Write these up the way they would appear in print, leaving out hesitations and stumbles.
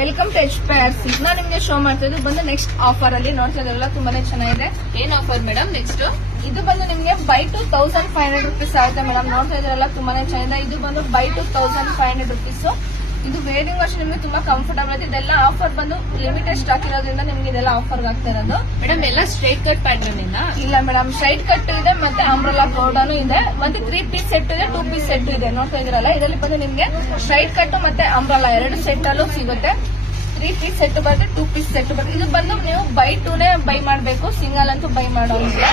Welcome to HPRC. ನಾನು ನಿಮ್ಗೆ show ಮಾಡ್ತಾ ಇದ್ದು ಬಂದು ನೆಕ್ಸ್ಟ್ ಆಫರ್ ಅಲ್ಲಿ ನೋಡ್ತಾ ಇದ್ರಲ್ಲ ತುಂಬಾನೇ ಚೆನ್ನಾಗಿದೆ. ಏನ್ ಆಫರ್ ಮೇಡಮ್ ನೆಕ್ಸ್ಟ್? ಇದು ಬಂದು ನಿಮ್ಗೆ ಬೈ ಟು 1500 rupees ಆಗುತ್ತೆ ಮೇಡಮ್. ನೋಡ್ತಾ ಇದ್ರಲ್ಲ ತುಂಬಾನೇ ಚೆನ್ನಾಗಿದೆ. ಇದು ಬಂದು ಬೈ ಟು 1500 rupees. ಇದು ವೇರಿಂಗ್ ವರ್ಷ ನಿಮ್ಗೆ ತುಂಬಾ ಕಂಫರ್ಟಬಲ್ ಇದೆ. ಇದೆಲ್ಲ ಆಫರ್ ಬಂದು ಲಿಮಿಟೆಡ್ ಸ್ಟಾಕ್ ಇರೋದ್ರಿಂದ ನಿಮ್ಗೆ ಇದೆಲ್ಲ ಆಫರ್ ಆಗ್ತಾ ಇರೋದು. ಮೇಡಮ್ ಎಲ್ಲ ಸ್ಟ್ರೈಟ್ ಕಟ್ ಪ್ಯಾಟರ್ನ್ ಇಲ್ಲ ಮೇಡಮ್, ಸ್ಟ್ರೈಟ್ ಕಟ್ ಇದೆ ಮತ್ತೆ ಅಂಬ್ರೆಲಾ ಗೌಡನು ಇದೆ. ಮತ್ತೆ 3 ಪೀಸ್ ಸೆಟ್ ಇದೆ, 2 ಪೀಸ್ ಸೆಟ್ ಇದೆ. ನೋಡ್ತಾ ಇದ್ರಲ್ಲ ಇದರಲ್ಲಿ ಬಂದು ನಿಮ್ಗೆ ಸ್ಟ್ರೈಟ್ ಕಟ್ ಮತ್ತೆ ಅಂಬ್ರೆಲಾ 2 ಸೆಟ್ ಅಲ್ಲೂ ಸಿಗುತ್ತೆ. 3 ಪೀಸ್ ಸೆಟ್ ಬರುತ್ತೆ, 2 ಪೀಸ್ ಸೆಟ್ ಬರುತ್ತೆ. ಇದು ಬಂದು ನೀವು ಬೈ ಟೂನೇ ಬೈ ಮಾಡಬೇಕು, ಸಿಂಗಲ್ ಅಂತೂ ಬೈ ಮಾಡೋಂಗಿಲ್ಲ.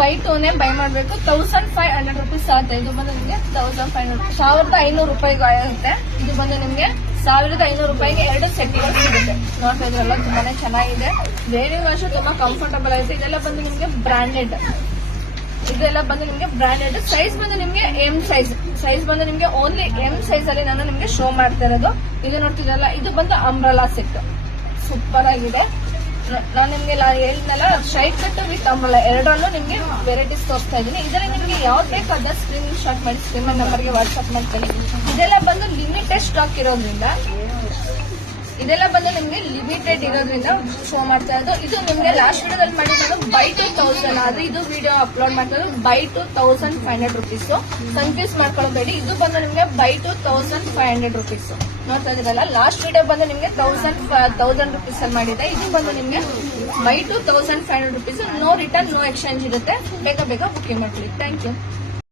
ಬೈ ಟೂನೇ ಬೈ ಮಾಡಬೇಕು. 1500 rupees ಆಗುತ್ತೆ. ಇದು ಬಂದು ನಿಮ್ಗೆ 1500 1500 ರೂಪಾಯಿಗೂ ಆಗುತ್ತೆ. ಇದು ಬಂದು ನಿಮ್ಗೆ 1500 ರೂಪಾಯಿಗೆ 2 ಸೆಟ್ಗಳು ಸಿಗುತ್ತೆ. ನೋಡ್ತಾ ಇದ್ರಲ್ಲ ತುಂಬಾನೇ ಚೆನ್ನಾಗಿದೆ. ವೇರಿಂಗ್ ವರ್ಷ ತುಂಬಾ ಕಂಫರ್ಟಬಲ್ ಆಗುತ್ತೆ. ಇದೆಲ್ಲ ಬಂದು ನಿಮ್ಗೆ ಬ್ರಾಂಡೆಡ್. ಇದೆಲ್ಲ ಬಂದು ನಿಮ್ಗೆ ಬ್ರಾಂಡೆಡ್. ಸೈಜ್ ಬಂದು ನಿಮ್ಗೆ ಎಂ ಸೈಜ್ ಬಂದು ನಿಮ್ಗೆ ಓನ್ಲಿ ಎಂ ಸೈಜ್ ಅಲ್ಲಿ ನಾನು ನಿಮ್ಗೆ ಶೋ ಮಾಡ್ತಾ ಇರೋದು. ಇದು ನೋಡ್ತಿದ್ರಲ್ಲ ಇದು ಬಂದು ಅಂಬ್ರೆಲಾ ಸೆಟ್, ಸೂಪರ್ ಆಗಿದೆ. ನಾನು ನಿಮ್ಗೆ ಹೇಳಿದ್ನಲ್ಲ ಸ್ಟ್ರೈಟ್ ಕಟ್ ವಿತ್ ಅಂಬ್ರೆಲಾ ಎರಡರಲ್ಲೂ ನಿಮ್ಗೆ ವೆರೈಟೀಸ್ ತೋರಿಸ್ತಾ ಇದ್ದೀನಿ. ಇದರಲ್ಲಿ ನಿಮ್ಗೆ ಯಾವ್ದು ಬೇಕು ಅದನ್ನ ಸ್ಕ್ರೀನ್ ಶಾಟ್ ಮಾಡಿ ಸ್ಕ್ರೀನ್ ನಂಬರ್ಗೆ ವಾಟ್ಸ್ಆಪ್ ಮಾಡ್ತೀನಿ. ಇದೆಲ್ಲ ಬಂದು ಲಿಮಿಟೆಡ್ ಸ್ಟಾಕ್ ಇರೋದ್ರಿಂದ ಶೋ ಮಾಡ್ತಾ ಇರೋದು. ಇದು ನಿಮ್ಗೆ ಲಾಸ್ಟ್ ವಿಡಿಯೋದಲ್ಲಿ ಮಾಡಿದ್ದು ಬೈ ಟು 1000 ಆದ್ರೆ ಇದು ವಿಡಿಯೋ ಅಪ್ಲೋಡ್ ಮಾಡ್ತಾ ಇರೋದು ಬೈ ಟು 1500 rupees. ಕನ್ಫ್ಯೂಸ್ ಮಾಡ್ಕೊಳ್ಳೋಬೇಡಿ. ಇದು ಬಂದು ನಿಮ್ಗೆ ಬೈ ಟು 1500 rupees. ನೋಡ್ತಾ ಇದ್ರಲ್ಲ ಲಾಸ್ಟ್ ವಿಡಿಯೋ ಬಂದು ನಿಮ್ಗೆ 1000 rupees ಅಲ್ಲಿ ಮಾಡಿದೆ. ಇದು ಬಂದು ನಿಮ್ಗೆ by to 1500 rupees. No return no exchange ಇರುತ್ತೆ. ಬೇಗ ಬುಕಿಂಗ್ ಮಾಡ್ಕೊಳ್ಳಿ. Thank you.